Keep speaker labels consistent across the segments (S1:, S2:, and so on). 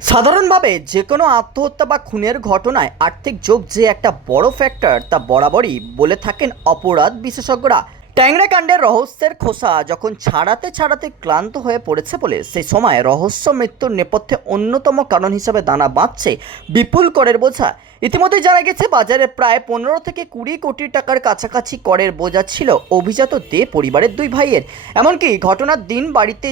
S1: সাধারণভাবে যে কোনো আত্মহত্যা বা খুনের ঘটনায় আর্থিক যোগ যে একটা বড় ফ্যাক্টর তা বরাবরই বলে থাকেন অপরাধ বিশেষজ্ঞরা। ট্যাংরা কাণ্ডের রহস্যের খোসা যখন ছাড়াতে ছাড়াতে ক্লান্ত হয়ে পড়েছে বলে সেই সময় রহস্য মৃত্যুর নেপথ্যে অন্যতম কারণ হিসাবে দানা বাঁধছে বিপুল করের বোঝা। ইতিমধ্যে জানা গেছে, বাজারে প্রায় পনেরো থেকে কুড়ি কোটি টাকার কাছাকাছি করের বোঝা ছিল অভিজাত দে পরিবারের দুই ভাইয়ের। এমনকি ঘটনার দিন বাড়িতে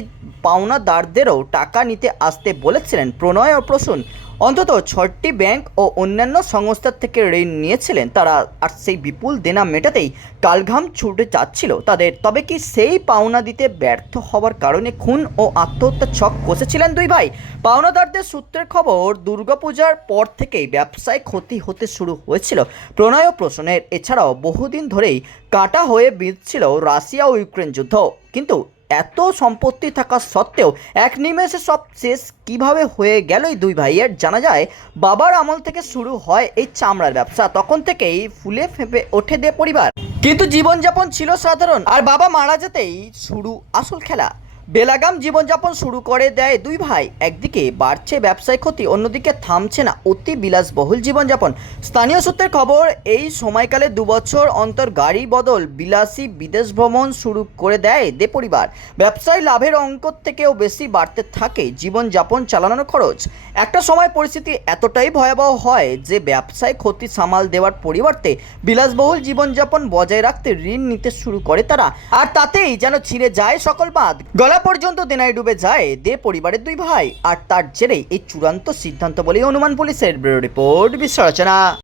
S1: পাওনাদারদেরও টাকা নিতে আসতে বলেছিলেন প্রণয় ও প্রসূন। অন্তত ছয়টি ব্যাংক ও অন্যান্য সংস্থার থেকে ঋণ নিয়েছিলেন তারা। আর সেই বিপুল দেনা মেটাতেই কালঘাম ছুটে যাচ্ছিল তাদের। তবে কি সেই পাওনা দিতে ব্যর্থ হওয়ার কারণে খুন ও আত্মহত্যার ছক কষেছিলেন দুই ভাই? পাওনাদারদের সূত্রের খবর, দুর্গাপূজার পর থেকেই ব্যবসায় ক্ষতি হতে শুরু হয়েছিল প্রণয় ও প্রসূনের এছাড়াও বহুদিন ধরেই কাটা হয়ে বিঁধছিল রাশিয়া ও ইউক্রেন যুদ্ধ। কিন্তু এত সম্পত্তি থাকা সত্ত্বেও এক নিমেষে সব শেষ কীভাবে হয়ে গেল এই দুই ভাইয়ের জানা যায়, বাবার আমল থেকে শুরু হয় এই চামড়ার ব্যবসা, তখন থেকেই ফুলে ফেঁপে ওঠে দে পরিবার। কিন্তু জীবনযাপন ছিল সাধারণ, আর বাবা মারা যেতেই শুরু আসল খেলা। বেলাগাম জীবনযাপন শুরু করে দেয় দুই ভাই। একদিকে বাড়ছে ব্যবসায় ক্ষতি, অন্যদিকে থামছে না। অতি বিলাসবহুল জীবনযাপন। স্থানীয় সূত্রের খবর, এই সময়কালে দুবছর অন্তর গাড়ি বদল, বিলাসী বিদেশ ভ্রমণ শুরু করে দেয় দে পরিবার। ব্যবসায় লাভের অঙ্ক থেকেও বেশি বাড়তে থাকে জীবনযাপন চালানোর খরচ। একটা সময় পরিস্থিতি এতটাই ভয়াবহ হয় যে ব্যবসায় ক্ষতি সামাল দেওয়ার পরিবর্তে বিলাসবহুল জীবনযাপন বজায় রাখতে ঋণ নিতে শুরু করে তারা। আর তাতেই যেন ছিঁড়ে যায় সকল বাঁধ। গলা পর্যন্ত দেনায় ডুবে যায় দে পরিবারের দুই ভাই, আর তার জেরেই এই চূড়ান্ত সিদ্ধান্ত বলেই অনুমান পুলিশের ব্যুরো রিপোর্ট বিশ্লেষণা